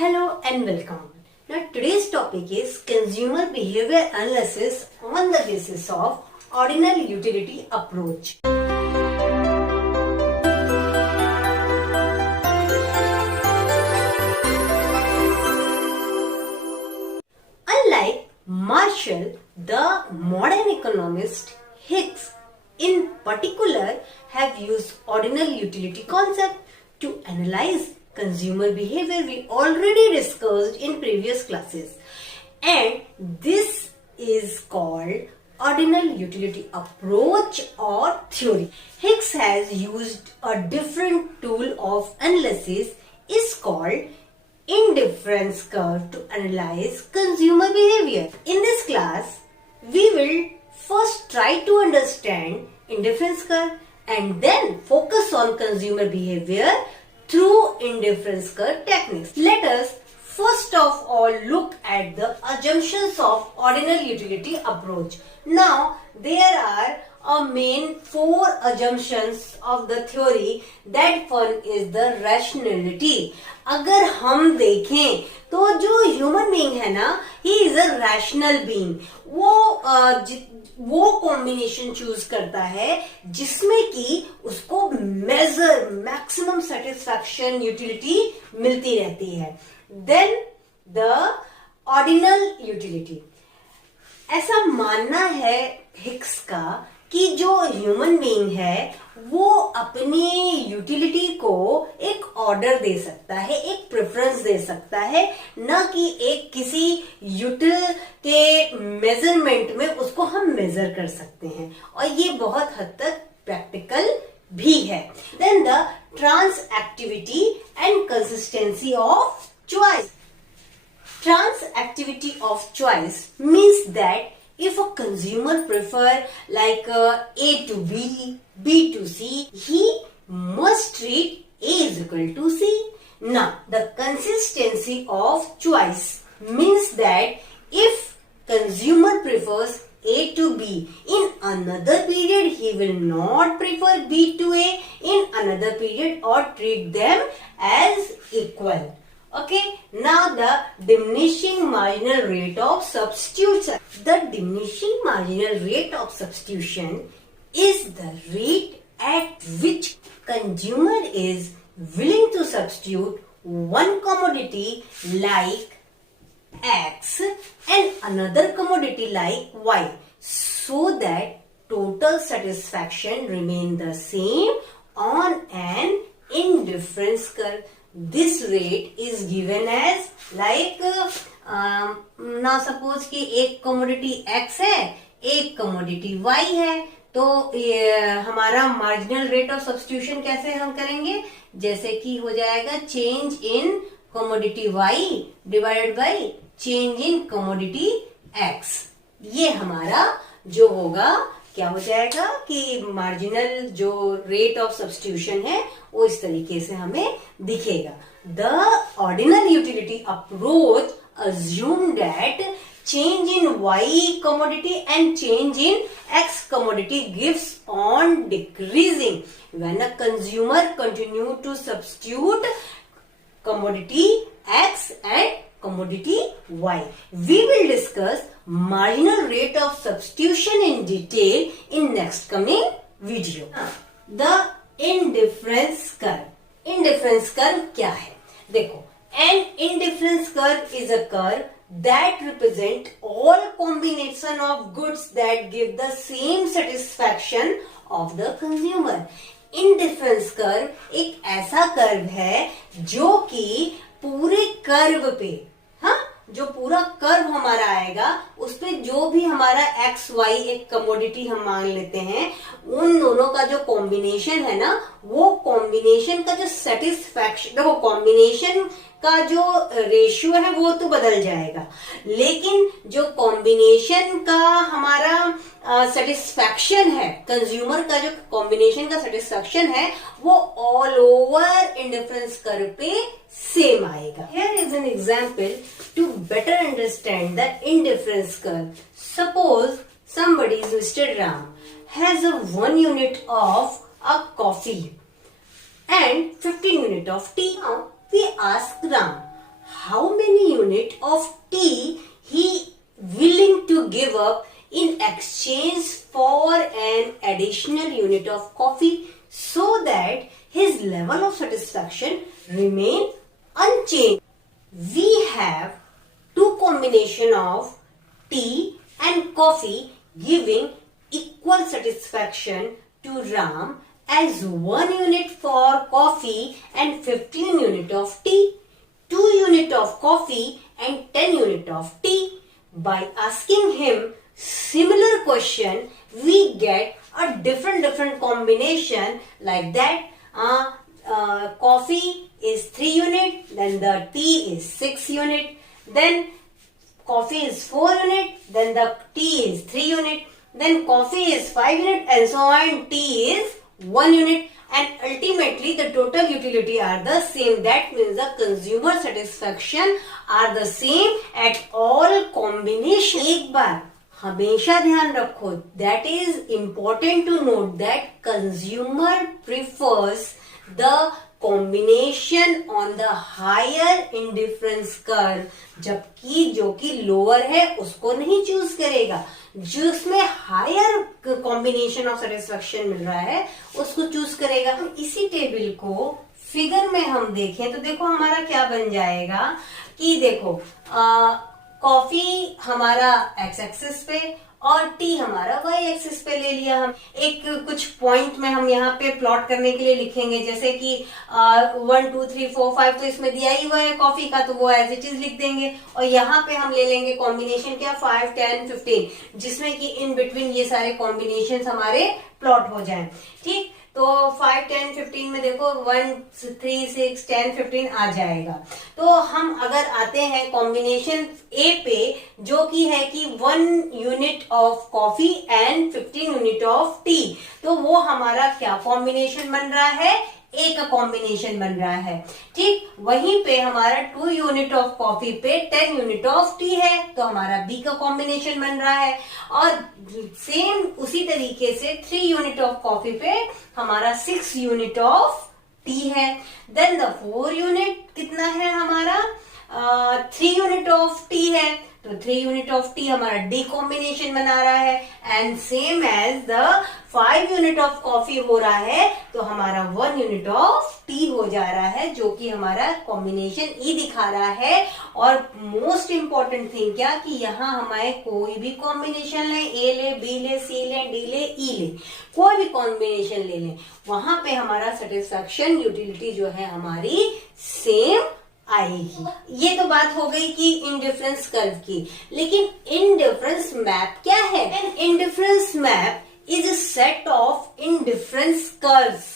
Hello and welcome. Now today's topic is consumer behavior analysis on the basis of ordinal utility approach. Unlike Marshall, the modern economist Hicks in particular have used ordinal utility concept to analyze consumer behavior we already discussed in previous classes, and this is called ordinal utility approach or theory. Hicks has used a different tool of analysis is called indifference curve to analyze consumer behavior. In this class, we will first try to understand indifference curve and then focus on consumer behavior through indifference curve techniques. Let us first of all look at the assumptions of ordinal utility approach. Now there are a main four assumptions of the theory. That one is the rationality. अगर हम देखें तो जो human being है ना, he is a rational being. वो combination choose करता है जिसमें कि उसको मेजर मैक्सिमम सेटिस्फैक्शन यूटिलिटी मिलती रहती है. Then the ordinal utility. ऐसा मानना है हिक्स का कि जो ह्यूमन बीइंग है वो अपनी यूटिलिटी को एक ऑर्डर दे सकता है, एक प्रेफरेंस दे सकता है, न कि एक किसी यूटिल के मेजरमेंट में उसको हम मेजर कर सकते हैं, और ये बहुत हद तक प्रैक्टिकल भी है. Then the trans activity and consistency of choice. Trans activity of choice means that if a consumer prefer like A to B, B to C, he must treat A is equal to C. Now, the consistency of choice means that if consumer prefers A to B, in another period he will not prefer B to A in another period or treat them as equal. Okay, now the diminishing marginal rate of substitution. The diminishing marginal rate of substitution is the rate at which consumer is willing to substitute one commodity like X and another commodity like Y, so that total satisfaction remain the same on an indifference curve. This rate is given as like now suppose कि एक commodity X है, एक commodity Y है, तो हमारा marginal rate of substitution कैसे हम करेंगे? जैसे कि हो जाएगा change in commodity Y divided by change in commodity X. ये हमारा जो होगा क्या हो जाएगा कि मार्जिनल जो रेट ऑफ सब्स्टिट्यूशन है वो इस तरीके से हमें दिखेगा. The ordinal utility approach assume that change in Y commodity and change in X commodity gives on decreasing when a consumer continue to substitute commodity X and commodity Y. We will discuss marginal rate of substitution in detail in next coming video. The indifference curve. Indifference curve क्या है? देखो, an indifference curve is a curve that represent all combination of goods that give the same satisfaction of the consumer. Indifference curve एक ऐसा curve है जो कि पूरे curve पे, हाँ, जो पूरा कर्व हमारा आएगा उस पे जो भी हमारा एक्स वाई एक कमोडिटी हम मान लेते हैं, उन दोनों का जो कॉम्बिनेशन है ना, वो कॉम्बिनेशन का जो सेटिस्फैक्शन, देखो कॉम्बिनेशन का जो रेशियो है वो तो बदल जाएगा, लेकिन जो कॉम्बिनेशन का हमारा सेटिस्फैक्शन है, कंज्यूमर का जो कॉम्बिनेशन का सेटिस्फैक्शन है, वो ऑल ओवर इंडिफरेंस कर्व पे सेम आएगा. Here is an example to better understand the indifference curve. Suppose somebody, Mr. Ram, has a 1 unit of a coffee and 15 unit of tea. Now we ask Ram, how change. We have two combination of tea and coffee giving equal satisfaction to Ram as 1 unit for coffee and 15 unit of tea, 2 unit of coffee and 10 unit of tea. By asking him similar question, we get a different combination like that. Coffee is 3 unit, then the tea is 6 unit, then coffee is 4 unit, then the tea is 3 unit, then coffee is 5 unit, and so on. Tea is 1 unit, and ultimately the total utility are the same. That means the consumer satisfaction are the same at all combination. एक बार हमेशा ध्यान रखो, that is important to note that consumer prefers the combination on the higher indifference curve, जबकि जो कि lower है उसको नहीं चूज करेगा. जिसमें हायर कॉम्बिनेशन ऑफ सेटिस्फेक्शन मिल रहा है उसको चूज करेगा. इसी टेबल को फिगर में हम देखें तो देखो हमारा क्या बन जाएगा कि देखो कॉफी हमारा एक्स एक्सिस पे और टी हमारा वाई एक्सिस पे ले लिया. हम एक कुछ पॉइंट में हम यहाँ पे प्लॉट करने के लिए लिखेंगे, जैसे कि 1 2 3 4 5 तो इसमें दिया ही हुआ है कॉफी का, तो वो एज इट इज लिख देंगे. और यहाँ पे हम ले लेंगे कॉम्बिनेशन क्या 5 10 15, जिसमें कि इन बिटवीन ये सारे कॉम्बिनेशन हमारे प्लॉट हो जाएं. ठीक, तो 5 10 15 में देखो 1 3 6 10 15 आ जाएगा. तो हम अगर आते हैं कॉम्बिनेशन ए पे, जो कि है कि 1 unit of coffee and 15 unit of T, तो वो हमारा क्या कॉम्बिनेशन बन रहा है, ए का कॉम्बिनेशन बन रहा है. ठीक, वहीं पे हमारा 2 यूनिट ऑफ कॉफी पे 10 यूनिट ऑफ टी है, तो हमारा बी का कॉम्बिनेशन बन रहा है. और सेम उसी तरीके से 3 यूनिट ऑफ कॉफी पे हमारा 6 यूनिट ऑफ टी है. देन द 4 यूनिट कितना है हमारा 3 यूनिट ऑफ टी है, तो 3 यूनिट ऑफ टी हमारा डी कॉम्बिनेशन बना रहा है. And same as the 5 unit of coffee हो रहा है, तो हमारा 1 यूनिट ऑफ टी हो जा रहा है, जो कि हमारा कॉम्बिनेशन ई दिखा रहा है. और मोस्ट इंपॉर्टेंट थिंग क्या कि यहाँ हमारे कोई भी कॉम्बिनेशन ले, ए ले, बी ले, सी ले, डी ले, ई ले, कोई भी कॉम्बिनेशन ले लें, वहां पे हमारा सेटिस्फेक्शन यूटिलिटी जो है हमारी सेम आएगी. ये तो बात हो गई कि इंडिफरेंस कर्व की. लेकिन इंडिफरेंस मैप क्या है? An indifference map is a set of indifference curves.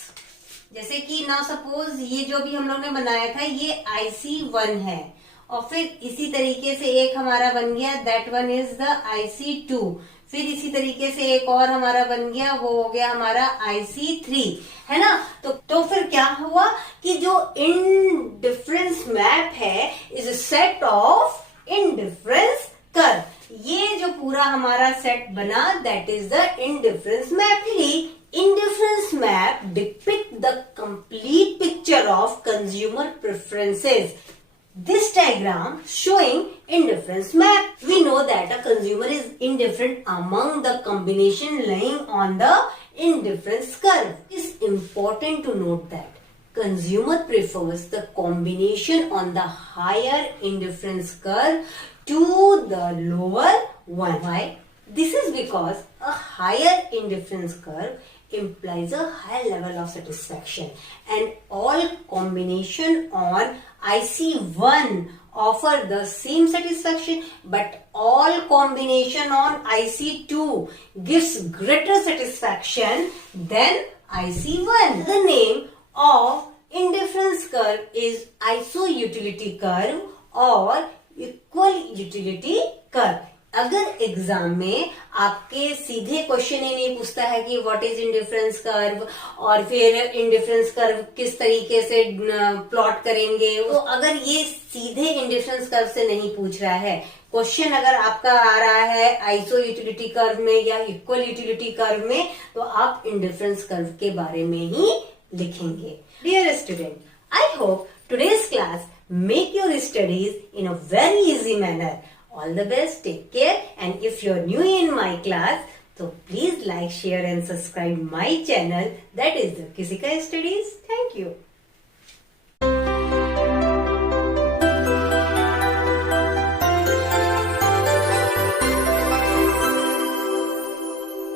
जैसे कि ना सपोज ये जो भी हम लोग ने बनाया था ये IC-1 है, और फिर इसी तरीके से एक हमारा बन गया, that one is the IC-2. फिर इसी तरीके से एक और हमारा बन गया, वो हो गया हमारा IC-3, है ना. तो फिर क्या हुआ कि जो इंडिफरेंस मैप है is a set of indifference curve. ये जो पूरा हमारा सेट बना, that is the indifference map. Indifference map depict the complete picture of consumer preferences. This diagram showing indifference map. We know that a consumer is indifferent among the combination lying on the indifference curve. It is important to note that consumer prefers the combination on the higher indifference curve to the lower one. Why? This is because a higher indifference curve implies a high level of satisfaction, and all combination on IC-1 offer the same satisfaction, but all combination on IC-2 gives greater satisfaction than IC-1. The name of indifference curve is iso-utility curve or equal utility curve. अगर exam में आपके सीधे question ही नहीं पूछता है कि what is indifference curve और फिर इंडिफरेंस कर्व किस तरीके से प्लॉट करेंगे, तो अगर ये सीधे इंडिफरेंस कर्व से नहीं पूछ रहा है, क्वेश्चन अगर आपका आ रहा है आइसो यूटिलिटी कर्व में या इक्वल यूटिलिटी कर्व में, तो आप इंडिफरेंस कर्व के बारे में ही लिखेंगे. Dear student, I hope today's class make your studies in a very easy manner. All the best, take care, and if you're new in my class, so please like, share and subscribe my channel, that is the KISIKA Studies. Thank you.